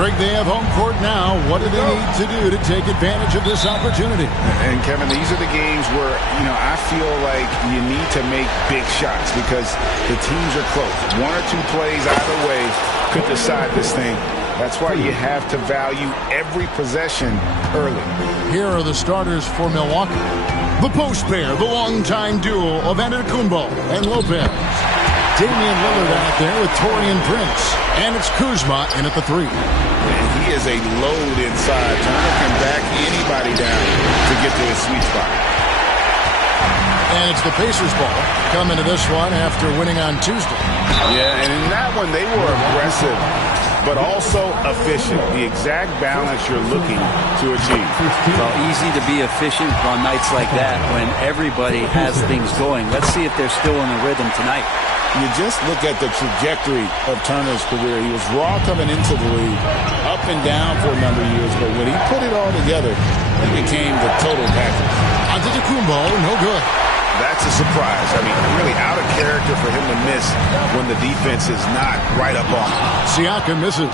Greg, they have home court now. What do they need to do to take advantage of this opportunity? And, Kevin, these are the games where, I feel like you need to make big shots because the teams are close. One or two plays either way could decide this thing. That's why you have to value every possession early. Here are the starters for Milwaukee. The post pair, the longtime duo of Antetokounmpo and Lopez. Damian Lillard out there with Taurean Prince. And it's Kuzma in at the 3. And he is a load inside. Turner can back anybody down to get to his sweet spot. And it's the Pacers ball. Coming to this one after winning on Tuesday. Yeah, and in that one they were aggressive, but also efficient. The exact balance you're looking to achieve. Well, easy to be efficient on nights like that when everybody has things going. Let's see if they're still in the rhythm tonight. You just look at the trajectory of Turner's career. He was raw coming into the league, up and down for a number of years, but when he put it all together, he became the total package. Antetokounmpo, no good. That's a surprise. I mean, really out of character for him to miss when the defense is not right up on him. Siakam misses.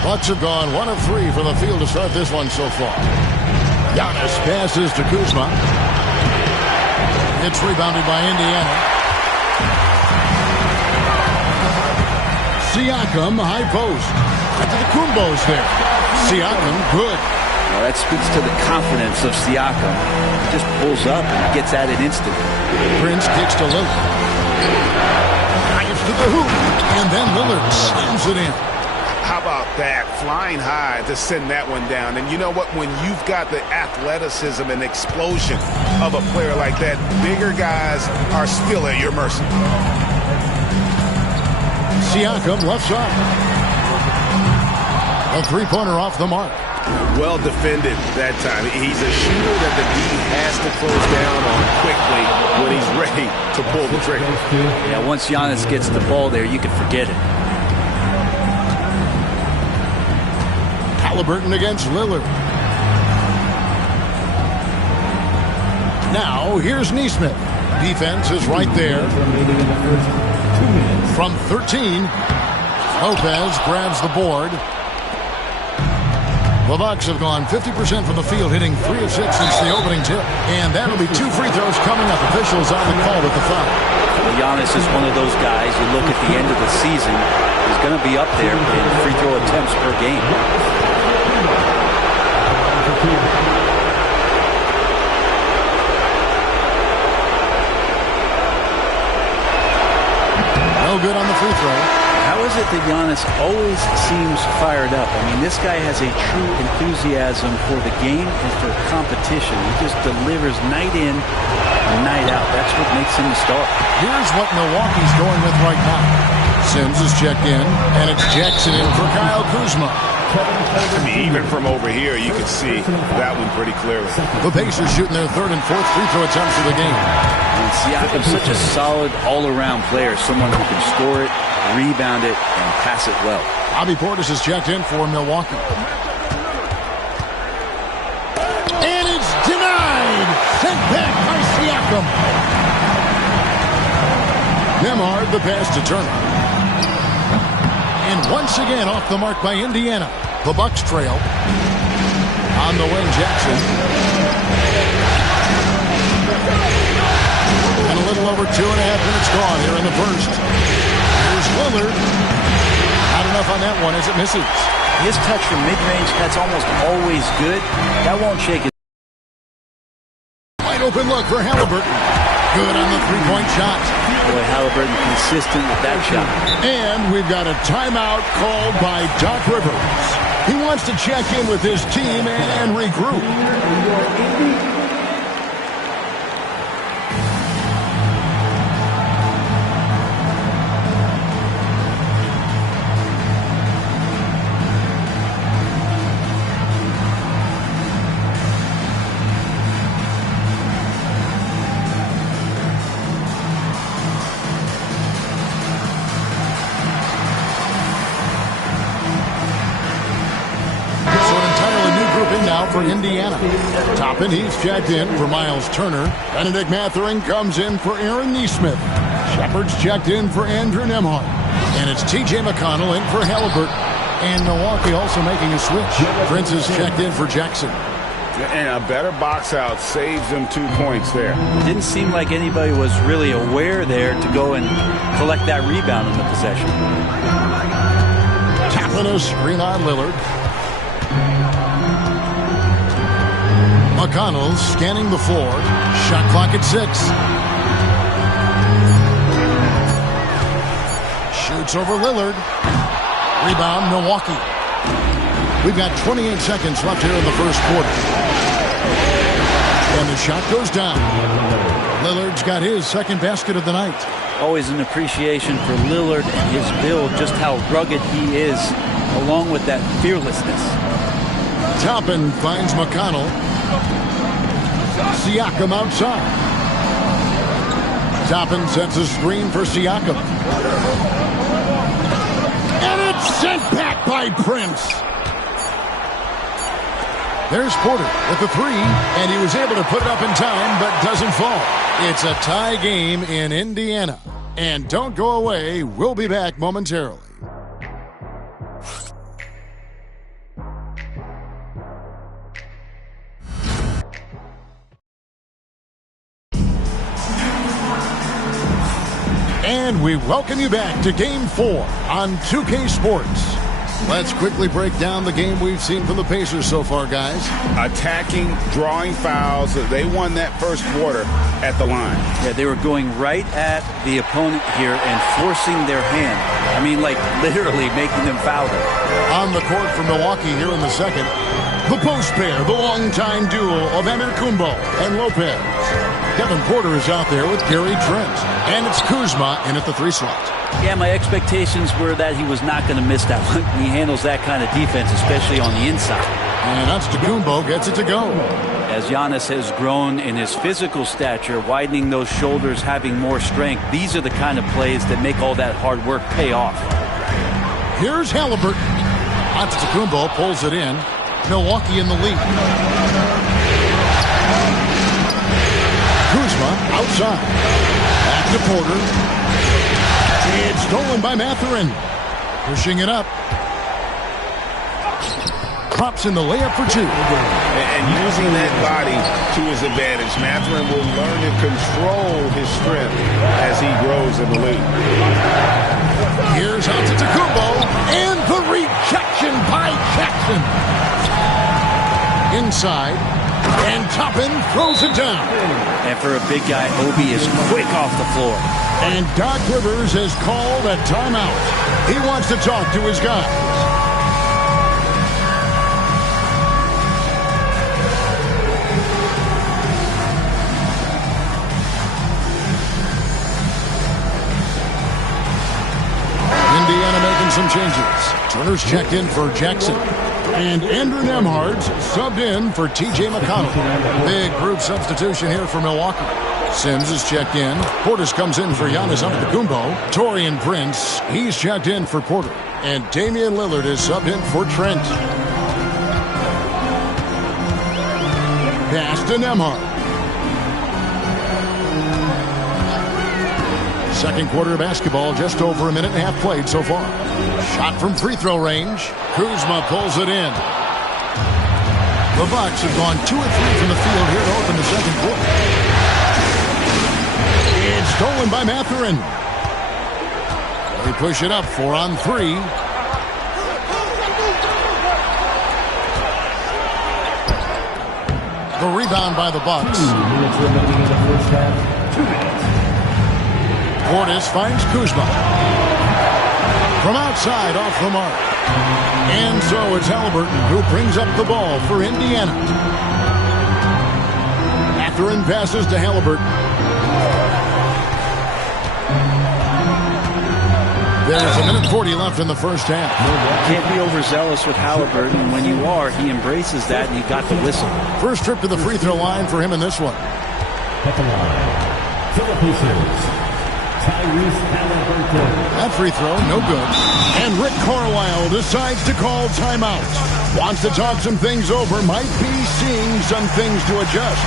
Bucks have gone 1 of 3 from the field to start this one so far. Giannis passes to Kuzma. It's rebounded by Indiana. Siakam, high post. Antetokounmpo's there. Siakam, good. Well, that speaks to the confidence of Siakam. He just pulls up and gets at it instantly. Prince kicks to Lillard. Drives to the hoop. And then Lillard slams it in. How about that? Flying high to send that one down. And you know what? When you've got the athleticism and explosion of a player like that, bigger guys are still at your mercy. Siakam left side. A three-pointer off the mark. Well defended that time. He's a shooter that the D has to close down on quickly when he's ready to pull the trigger. Yeah, once Giannis gets the ball there, you can forget it. Halliburton against Lillard. Now, here's Nesmith. Defense is right there. From 13, Lopez grabs the board. The Bucks have gone 50% from the field, hitting 3 of 6 since the opening tip. And that'll be 2 free throws coming up. Officials on the call with the foul. Well, Giannis is one of those guys, you look at the end of the season, he's going to be up there in free throw attempts per game. No good on the free throw. How is it that Giannis always seems fired up? I mean, this guy has a true enthusiasm for the game and for competition. He just delivers night in and night out. That's what makes him a star. Here's what Milwaukee's going with right now. Sims is checked in, and it's Jackson in for Kyle Kuzma. I mean, even from over here, you can see that one pretty clearly. The Pacers shooting their 3rd and 4th free throw attempts of the game. And Siakam's such a solid all-around player, someone who can score it, rebound it, and pass it well. Bobby Portis is checked in for Milwaukee. And it's denied! Sent back by Siakam. Nembhard the pass to Turner. And once again off the mark by Indiana. The Bucks trail. On the wing, Jackson. And a little over 2.5 minutes gone here in the first. Here's Lillard. Not enough on that one as it misses. His touch from mid-range, that's almost always good. That won't shake it. Wide open look for Halliburton. Good on the three-point shot. Boy, Halliburton consistent with that shot. And we've got a timeout called by Doc Rivers. He wants to check in with his team and regroup. For Indiana. Toppin, he's checked in for Miles Turner. Benedict Mathurin comes in for Aaron Nesmith. Shepard's checked in for Andrew Nembhard. And it's T.J. McConnell in for Halliburton. And Milwaukee also making a switch. Prince is checked in for Jackson. And a better box out saves them 2 points there. Didn't seem like anybody was really aware there to go and collect that rebound in the possession. Tapping a screen on Lillard. McConnell scanning the floor. Shot clock at 6. Shoots over Lillard. Rebound, Milwaukee. We've got 28 seconds left here in the first quarter. And the shot goes down. Lillard's got his second basket of the night. Always an appreciation for Lillard and his build, just how rugged he is, along with that fearlessness. Toppin finds McConnell. Siakam outside. Toppin sets a screen for Siakam. And it's sent back by Prince. There's Porter with the 3, and he was able to put it up in time, but doesn't fall. It's a tie game in Indiana. And don't go away. We'll be back momentarily. And we welcome you back to Game 4 on 2K Sports. Let's quickly break down the game we've seen from the Pacers so far, guys. Attacking, drawing fouls. They won that first quarter at the line. Yeah, they were going right at the opponent here and forcing their hand. I mean, like literally making them foul them. On the court for Milwaukee here in the second, the post pair, the longtime duo of Antetokounmpo and Lopez. Kevin Porter is out there with Gary Trent. And it's Kuzma in at the 3 slot. Yeah, my expectations were that he was not going to miss that one. He handles that kind of defense, especially on the inside. And Antetokounmpo gets it to go. As Giannis has grown in his physical stature, widening those shoulders, having more strength, these are the kind of plays that make all that hard work pay off. Here's Halliburton. Antetokounmpo pulls it in. Milwaukee in the lead. Kuzma outside. Back to Porter. It's stolen by Mathurin. Pushing it up. Pops in the layup for 2. And using that body to his advantage, Mathurin will learn to control his strength as he grows in the league. Here's Antetokounmpo. And the rejection by Jackson. Inside. And Toppin throws it down. And for a big guy, Obi is quick off the floor. And Doc Rivers has called a timeout. He wants to talk to his guys. Indiana making some changes. Turner's checked in for Jackson. And Andrew Nembhard's subbed in for T.J. McConnell. Big group substitution here for Milwaukee. Sims is checked in. Portis comes in for Giannis Antetokounmpo. Taurean Prince, he's checked in for Porter. And Damian Lillard is subbed in for Trent. Pass to Nembhard. Second quarter of basketball, just over a minute and a half played so far. Shot from free throw range. Kuzma pulls it in. The Bucks have gone 2 of 3 from the field here to open the second quarter. It's stolen by Mathurin. They push it up 4 on 3. The rebound by the Bucks. 2 minutes remaining in the first half. 2 minutes. Portis finds Kuzma. From outside, off the mark. And so it's Halliburton who brings up the ball for Indiana. Mathurin passes to Halliburton. There's a minute 40 left in the first half. Can't be overzealous with Halliburton. When you are, he embraces that, and you got the whistle. First trip to the free throw line for him in this one. At the line, Philippines. That free throw, no good. And Rick Carlisle decides to call timeout. Wants to talk some things over, might be seeing some things to adjust.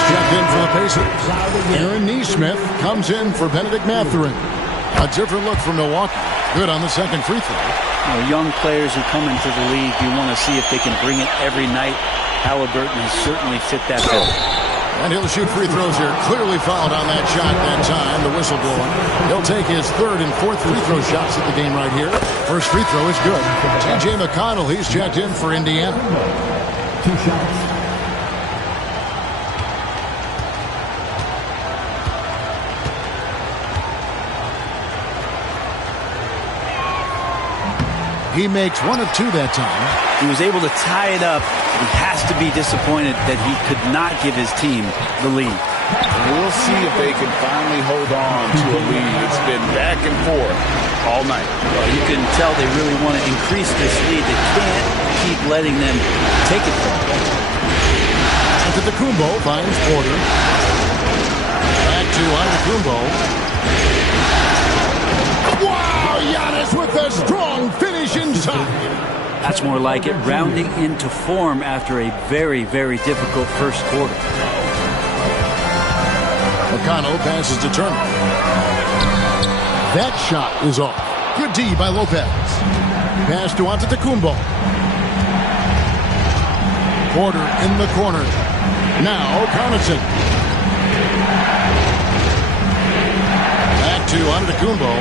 is checked in for the Pacers. Aaron Neesmith comes in for Benedict Mathurin. A different look for Milwaukee. Good on the second free throw. Young players who come into the league, you want to see if they can bring it every night. Halliburton has certainly fit that bill. And he'll shoot free throws here. Clearly fouled on that shot that time. The whistle blowing. He'll take his third and fourth free throw shots at the game right here. First free throw is good. T.J. McConnell, he's checked in for Indiana. 2 shots. He makes 1 of 2 that time. He was able to tie it up. He has to be disappointed that he could not give his team the lead. We'll see if they can finally hold on to a lead. It's been back and forth all night. Well, you can tell they really want to increase this lead. They can't keep letting them take it from them. Antetokounmpo finds Porter. Back to Antetokounmpo. Wow, Giannis with a strong finish inside. That's more like it, rounding into form after a very, very difficult first quarter. McConnell passes to Turner. That shot is off. Good D by Lopez. Pass to Antetokounmpo. Porter in the corner. Now Connaughton. Back to Antetokounmpo.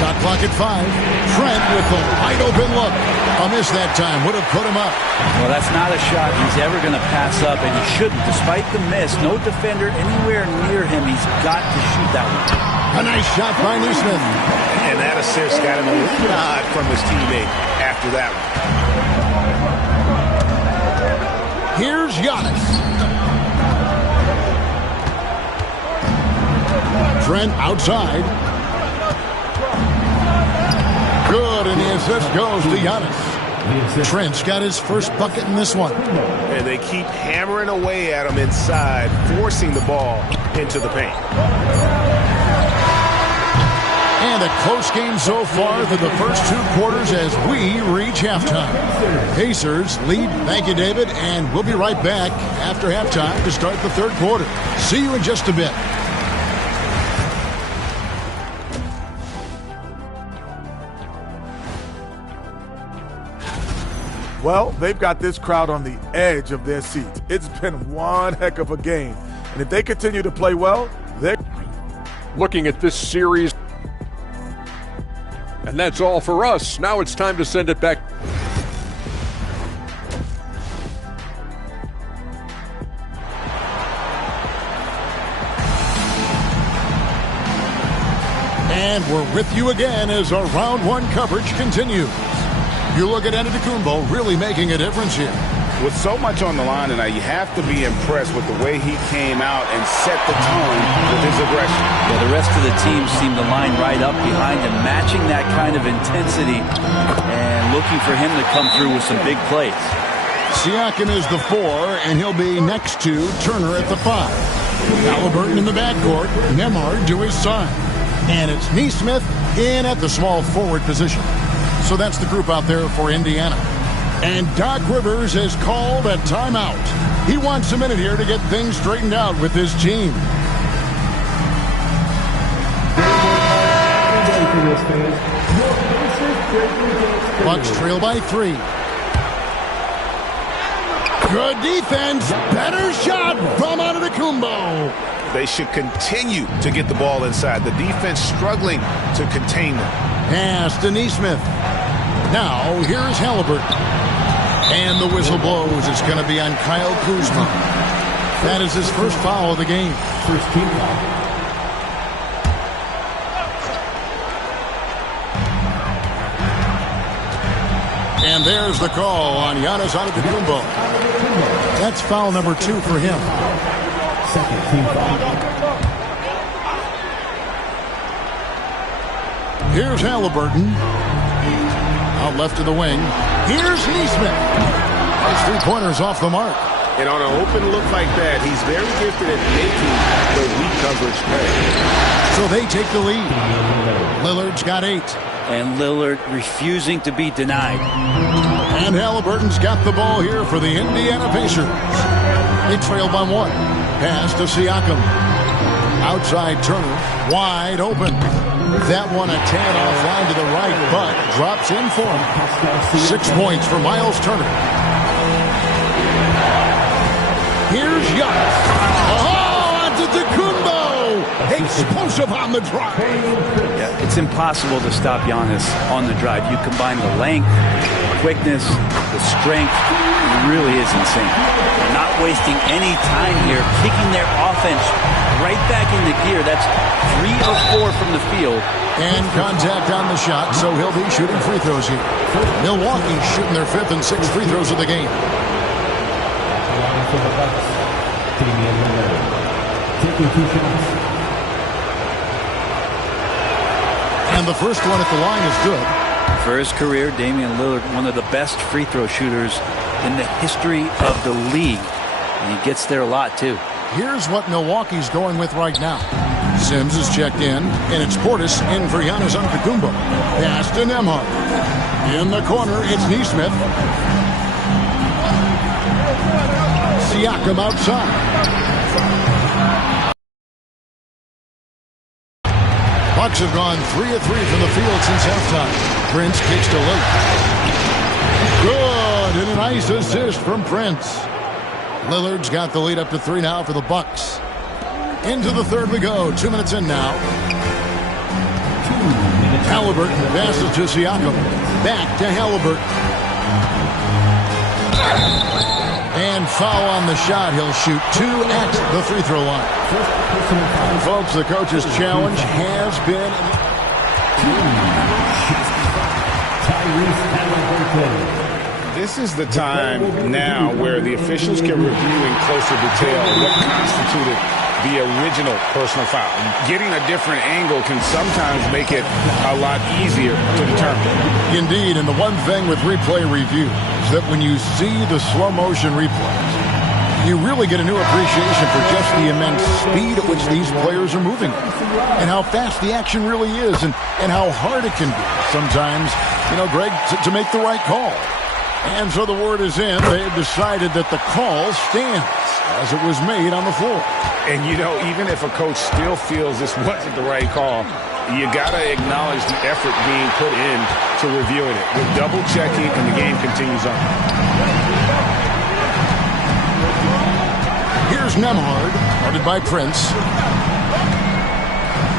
Shot clock at 5. Trent with the wide open look. A miss that time. Would have put him up. Well, that's not a shot he's ever going to pass up, and he shouldn't. Despite the miss, no defender anywhere near him. He's got to shoot that one. A nice shot by Neesmith. And that assist got him a little nod from his teammate after that one. Here's Giannis. Trent outside. Good, and the assist goes to Giannis. Trent's got his first bucket in this one. And they keep hammering away at him inside, forcing the ball into the paint. And a close game so far through the first 2 quarters as we reach halftime. Pacers lead. Thank you, David. And we'll be right back after halftime to start the third quarter. See you in just a bit. Well, they've got this crowd on the edge of their seats. It's been one heck of a game. And if they continue to play well, they're looking at this series. And that's all for us. Now it's time to send it back. And we're with you again as our round 1 coverage continues. You look at Antetokounmpo really making a difference here. With so much on the line tonight, you have to be impressed with the way he came out and set the tone with his aggression. Yeah, the rest of the team seemed to line right up behind him, matching that kind of intensity and looking for him to come through with some big plays. Siakam is the 4, and he'll be next to Turner at the 5. Halliburton in the backcourt, Nembhard to his side. And it's Neesmith in at the small forward position. So that's the group out there for Indiana. And Doc Rivers has called a timeout. He wants a minute here to get things straightened out with his team. Bucks trail by 3. Good defense. Better shot from Antetokounmpo. They should continue to get the ball inside. The defense struggling to contain them. Pass to Neesmith. Now, here's Halliburton. And the whistle blows. It's going to be on Kyle Kuzma. That is his first foul of the game. First team foul. And there's the call on Giannis Antetokounmpo. That's foul number 2 for him. Second team foul. Here's Halliburton. Out left to the wing. Here's Neesmith. Those 3-pointers off the mark. And on an open look like that, he's very gifted at making the weak coverage play. So they take the lead. Lillard's got 8. And Lillard refusing to be denied. And Halliburton's got the ball here for the Indiana Pacers. They trail by 1. Pass to Siakam. Outside Turner, wide open. That one a tad offline to the right, but drops in for him. 6 points for Miles Turner. Here's Giannis. Oh, Antetokounmpo! Explosive on the drive. Yeah, it's impossible to stop Giannis on the drive. You combine the length, quickness, the strength. It really is insane. They're not wasting any time here, kicking their offense right back into gear. That's 3 of 4 from the field. And contact on the shot, so he'll be shooting free throws here. Milwaukee's shooting their 5th and 6th free throws of the game. Taking 2 shots. And the first one at the line is good. For his career, Damian Lillard, one of the best free throw shooters in the history of the league. And he gets there a lot, too. Here's what Milwaukee's going with right now. Sims is checked in, and it's Portis in for Giannis Antetokounmpo. Pass to Nembhard. In the corner, it's Nesmith. Siakam outside. Bucks have gone 3 of 3 from the field since halftime. Prince kicks to Lillard. Good, and a nice assist from Prince. Lillard's got the lead up to 3 now for the Bucks. Into the third we go. 2 minutes in now. Halliburton passes to Siakam. Back to Halliburton. And foul on the shot. He'll shoot 2 at the free throw line. And folks, the coach's challenge has been... This is the time now where the officials can review in closer detail what constituted the original personal foul. Getting a different angle can sometimes make it a lot easier to determine. Indeed, and the one thing with replay review is that when you see the slow motion replays, you really get a new appreciation for just the immense speed at which these players are moving and how fast the action really is and how hard it can be sometimes, Greg, to make the right call. And so the word is in. They've decided that the call stands as it was made on the floor. And, even if a coach still feels this wasn't the right call, you got to acknowledge the effort being put in to reviewing it. With double checking, and the game continues on. Here's Nembhard, guarded by Prince.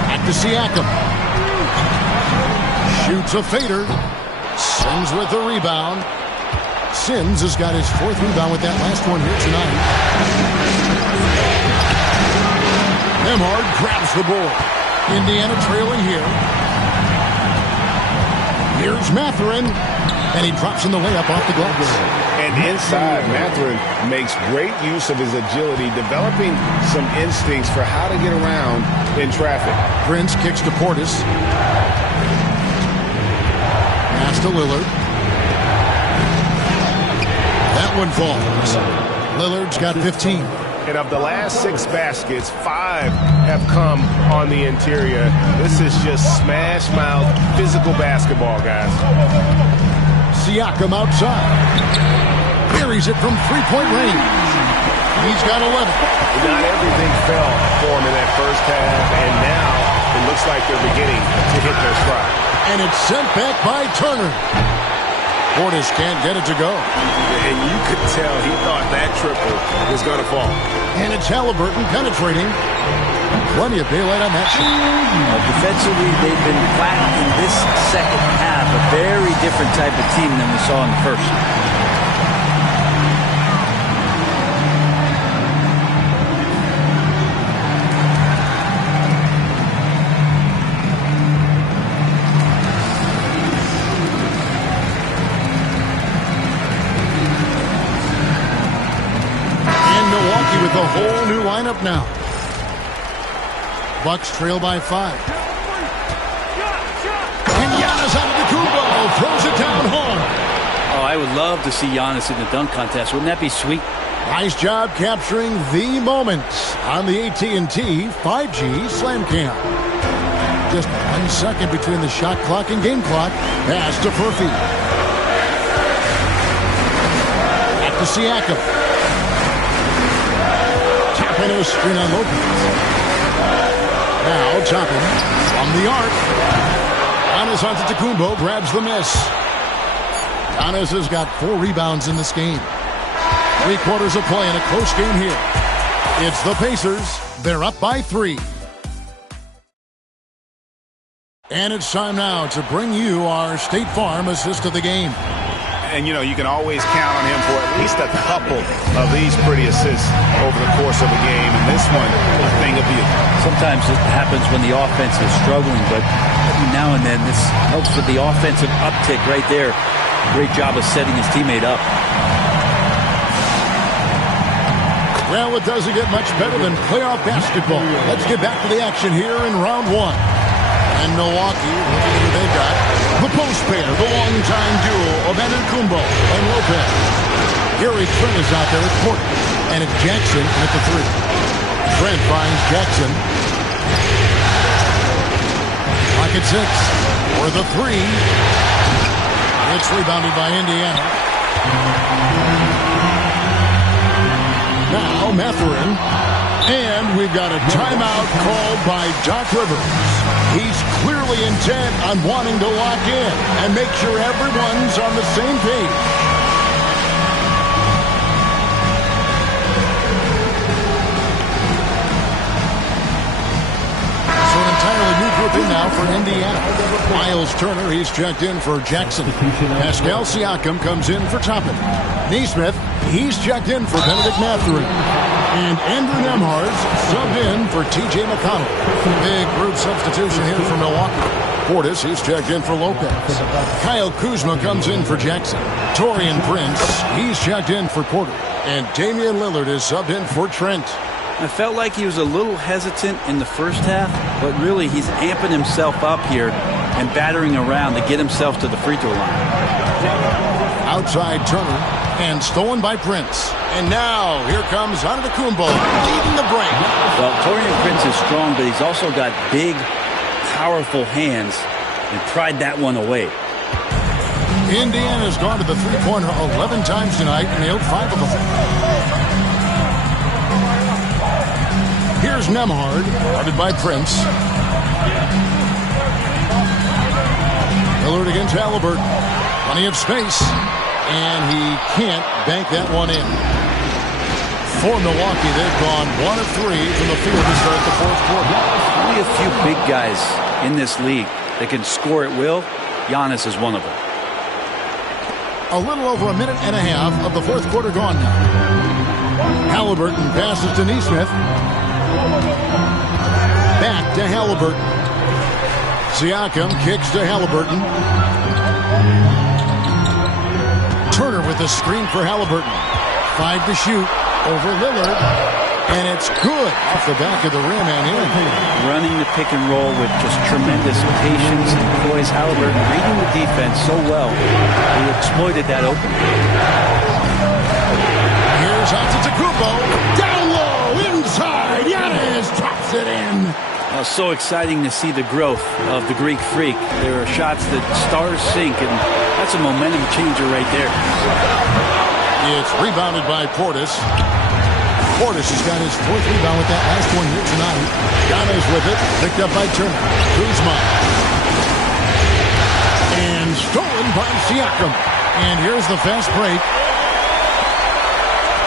Back to Siakam. Shoots a fader. Sims with the rebound. Sims has got his 4th rebound with that last one here tonight. Nembhard grabs the board. Indiana trailing here. Here's Mathurin. And he drops in the layup off the glass. And inside, Mathurin makes great use of his agility, developing some instincts for how to get around in traffic. Prince kicks to Portis. Pass to Lillard. That one falls. Lillard's got 15. And of the last 6 baskets, 5 have come on the interior. This is just smash mouth physical basketball, guys. Siakam outside. Buries it from 3-point range. He's got 11. Not everything fell for him in that first half, and now it looks like they're beginning to hit their stride. And it's sent back by Turner. Portis can't get it to go. And you could tell he thought that triple was going to fall. And it's Halliburton penetrating. Plenty of daylight on that shot. Defensively, they've been flat in this second half. A very different type of team than we saw in the first. With a whole new lineup now. Bucks trail by 5. And Giannis Antetokounmpo throws it down hard. Oh, I would love to see Giannis in the dunk contest. Wouldn't that be sweet? Nice job capturing the moments on the AT&T 5G Slam Cam. just 1 second between the shot clock and game clock. Pass to Furphy. Back to Siakam. Tapping a screen on Lopez. Now Toppin from the arc. Giannis Antetokounmpo grabs the miss. Giannis has got 4 rebounds in this game. 3 quarters of play in a close game here. It's the Pacers. They're up by 3. And it's time now to bring you our State Farm assist of the game. And, you know, you can always count on him for at least a couple of these pretty assists over the course of a game. And this one, a thing of beauty. Sometimes it happens when the offense is struggling, but every now and then this helps with the offensive uptick right there. Great job of setting his teammate up. Well, it doesn't get much better than playoff basketball. Let's get back to the action here in round 1. And Milwaukee, looking at who they've got. The post pair, the longtime duo of Antetokounmpo and Lopez. Gary Trent is out there at court. And it's Jackson at the 3. Trent finds Jackson. Pocket 6 for the 3. It's rebounded by Indiana. Now Mathurin. And we've got a timeout called by Doc Rivers. He's clearly intent on wanting to lock in and make sure everyone's on the same page. So an entirely new group in now for Indiana. Miles Turner, he's checked in for Jackson. Pascal Siakam comes in for Toppin. Nesmith, he's checked in for Benedict Mathurin. And Andrew Nembhard's subbed in for T.J. McConnell. Big group substitution here for Milwaukee. Portis, he's checked in for Lopez. Kyle Kuzma comes in for Jackson. Taurean Prince, he's checked in for Porter. And Damian Lillard is subbed in for Trent. I felt like he was a little hesitant in the first half, but really he's amping himself up here and battering around to get himself to the free throw line. Outside Turner, and stolen by Prince. And now, here comes Antetokounmpo leading the break. Well, Taurean Prince is strong, but he's also got big, powerful hands and pried that one away. Indiana's gone to the three-pointer 11 times tonight and nailed 5 of them. Here's Nembhard, guarded by Prince. Lillard against Halliburton. Plenty of space. And he can't bank that one in. For Milwaukee, they've gone 1 of 3 from the field to start the fourth quarter. Only a few big guys in this league that can score at will. Giannis is one of them. A little over a minute and a half of the fourth quarter gone now. Halliburton passes to Nesmith. Back to Halliburton. Siakam kicks to Halliburton. Turner with the screen for Halliburton. 5 to shoot over Lillard. And it's good off the back of the rim and in. Running the pick and roll with just tremendous patience and poise. Halliburton reading the defense so well. He exploited that opening. Here's Antetokounmpo. Down low, inside. Giannis drops it in. So exciting to see the growth of the Greek Freak. There are shots that stars sink, and that's a momentum changer right there. It's rebounded by Portis. Portis has got his 4th rebound with that last one here tonight. Giannis with it, picked up by Turner. Kuzma. And stolen by Siakam. And here's the fast break.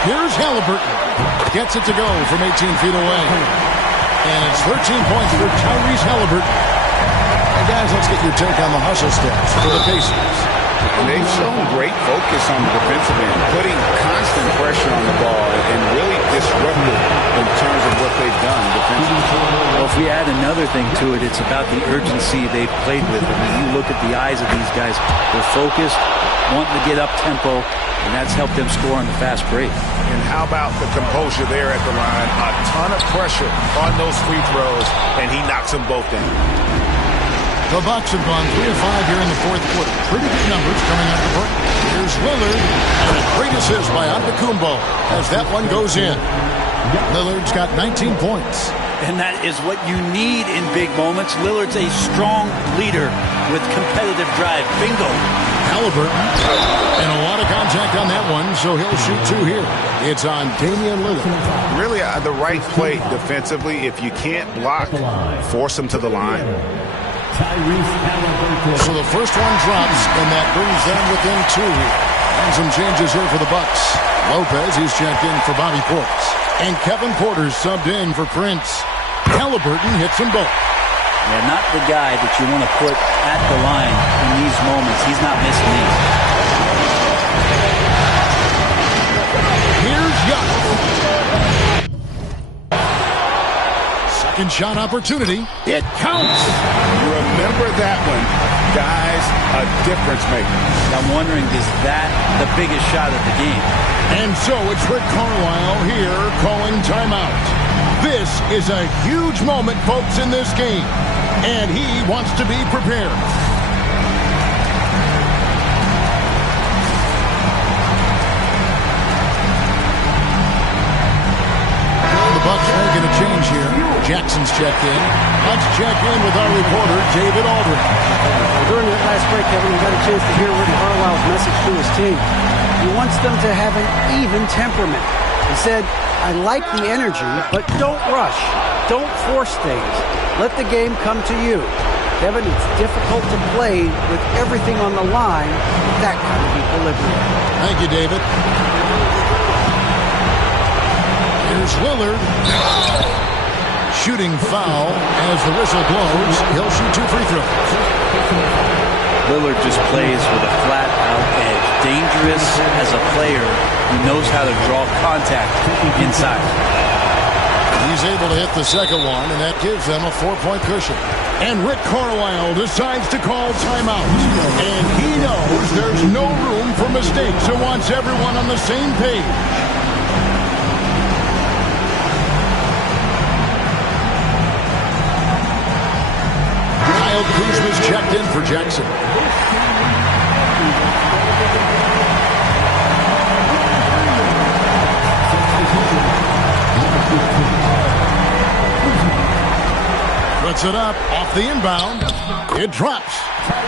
Here's Halliburton. Gets it to go from 18 feet away. And it's 13 points for Tyrese Halliburton. Hey guys, let's get your take on the hustle stats for the Pacers. They've shown great focus on the defensive end, putting constant pressure on the ball and really disruptive in terms of what they've done defensively. Well, if we add another thing to it, it's about the urgency they've played with. I mean, you look at the eyes of these guys. They're focused, wanting to get up tempo, and that's helped them score on the fast break. And how about the composure there at the line? A ton of pressure on those free throws, and he knocks them both down. The Bucks have gone 3 of 5 here in the fourth quarter. Pretty good numbers coming out of the break. Here's Lillard, and a great assist by Antetokounmpo as that one goes in. Lillard's got 19 points. And that is what you need in big moments. Lillard's a strong leader with competitive drive. Bingo. Halliburton. And a lot of contact on that one, so he'll shoot 2 here. It's on Damian Lillard. Really the right play defensively. If you can't block, force him to the line. So the first one drops, and that brings them within 2 here. And some changes here for the Bucks. Lopez, he's checked in for Bobby Portis. And Kevin Porter's subbed in for Prince. Halliburton hits them both. Yeah, not the guy that you want to put at the line in these moments. He's not missing these. Here's Giannis. Second shot opportunity. It counts. You remember that one. Guys, a difference maker. I'm wondering, is that the biggest shot of the game? And so it's Rick Carlisle here calling timeout. This is a huge moment, folks, in this game. And he wants to be prepared. The Bucks making a change here. Jackson's checked in. Let's check in with our reporter, David Aldridge. During that last break, Kevin, we got a chance to hear Rick Carlisle's message to his team. He wants them to have an even temperament. He said, I like the energy, but don't rush. Don't force things. Let the game come to you. Kevin, it's difficult to play with everything on the line with that kind of equilibrium. Thank you, David. Here's Lillard. Shooting foul as the whistle blows. He'll shoot 2 free throws. Lillard just plays with a flat-out edge. Dangerous as a player who knows how to draw contact inside. He's able to hit the second one, and that gives them a 4-point cushion. And Rick Carlisle decides to call timeout. And he knows there's no room for mistakes and wants everyone on the same page. Kyle Kuzma's checked in for Jackson. Puts it up off the inbound. It drops.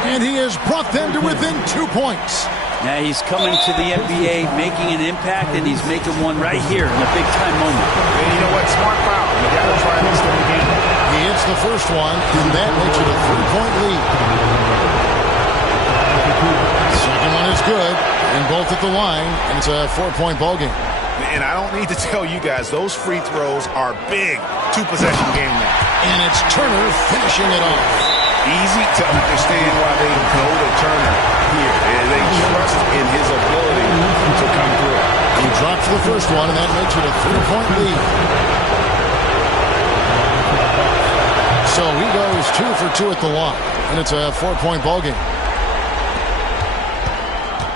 And he has brought them to within 2 points. Now he's coming to the NBA, making an impact, and he's making one right here in a big-time moment. And you know what? Smart foul. You got to try this in the game. He hits the first one, and that makes it a 3-point lead. Second one is good, and both at the line, and it's a 4-point ball game. And I don't need to tell you guys, those free throws are big. 2-possession game now. And it's Turner finishing it off. Easy to understand why they go to Turner here. They trust in his ability to come through. He drops the first one, and that makes it a 3-point lead. So he goes 2 for 2 at the line, and it's a 4-point ball game.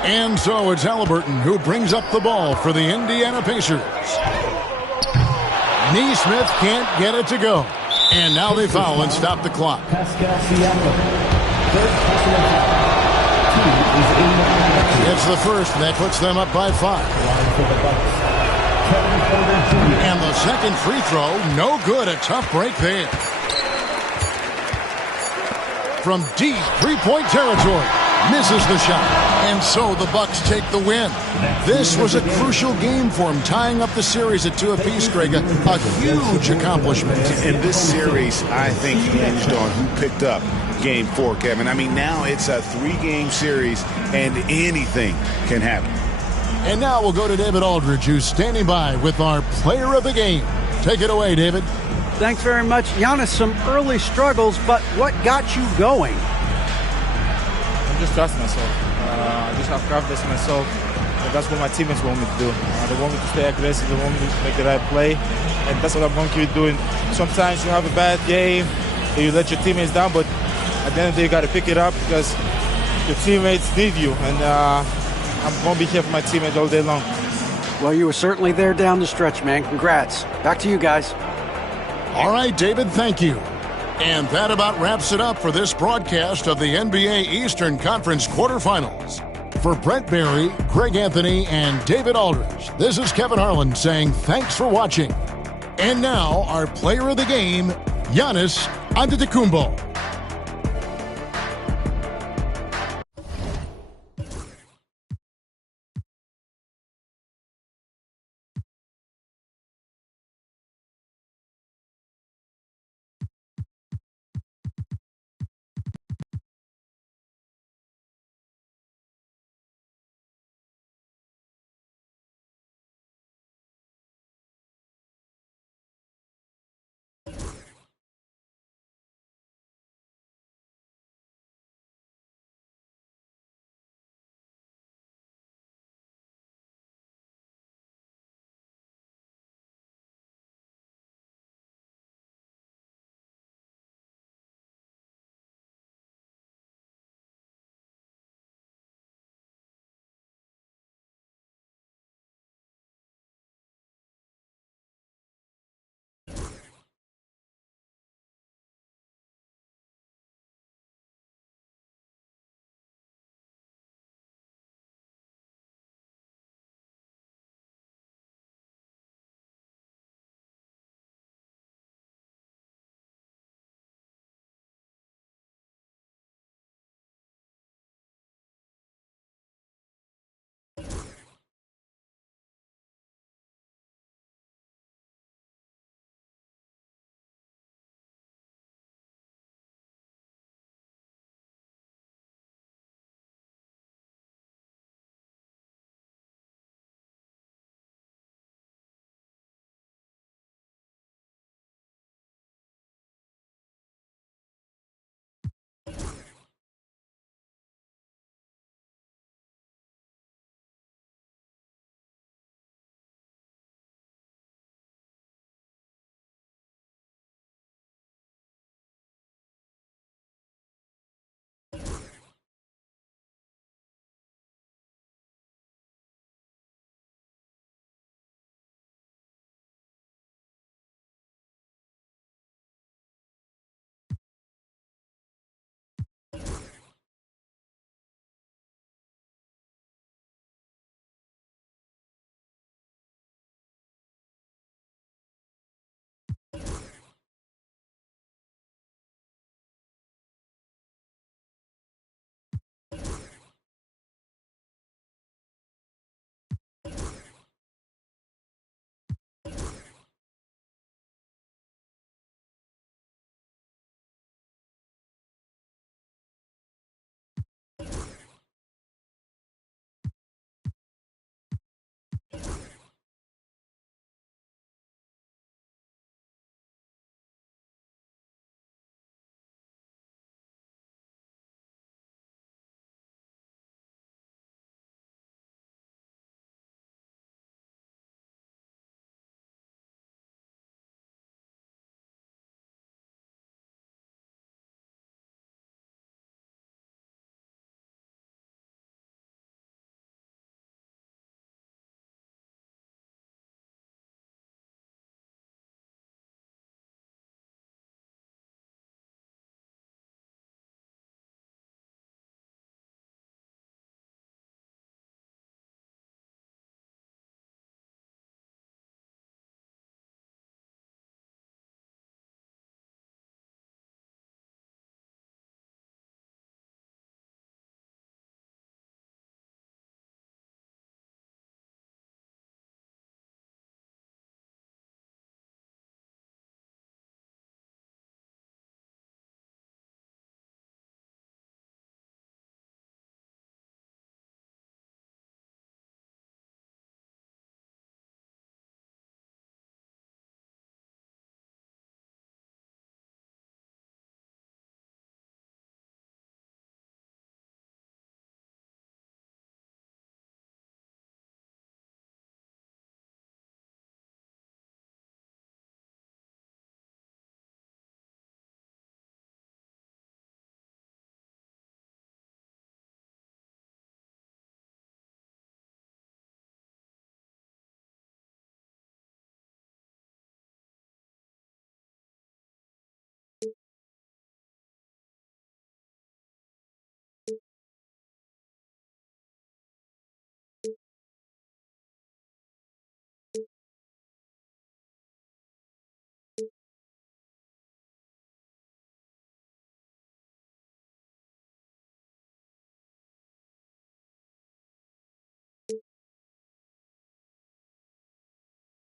And so it's Halliburton who brings up the ball for the Indiana Pacers. Neesmith can't get it to go. And now they foul and stop the clock. It's the first, and that puts them up by 5. And the second free throw, no good. A tough break there. From deep 3-point territory, misses the shot. And so the Bucks take the win. This was a crucial game for him, tying up the series at 2 apiece, Greg. A huge accomplishment. In this series, I think hinged on who picked up Game 4, Kevin. I mean, now it's a 3-game series, and anything can happen. And now we'll go to David Aldridge, who's standing by with our player of the game. Take it away, David. Thanks very much. Giannis, some early struggles, but what got you going? I'm just trusting myself. I just have confidence in myself. And that's what my teammates want me to do. They want me to stay aggressive. They want me to make the right play. And that's what I'm going to keep doing. Sometimes you have a bad game and you let your teammates down, but at the end of the day, you got to pick it up because your teammates need you. And I'm going to be here for my teammates all day long. Well, you were certainly there down the stretch, man. Congrats. Back to you guys. All right, David, thank you. And that about wraps it up for this broadcast of the NBA Eastern Conference quarterfinals. For Brent Barry, Greg Anthony, and David Aldridge, this is Kevin Harlan saying thanks for watching. And now, our player of the game, Giannis Antetokounmpo.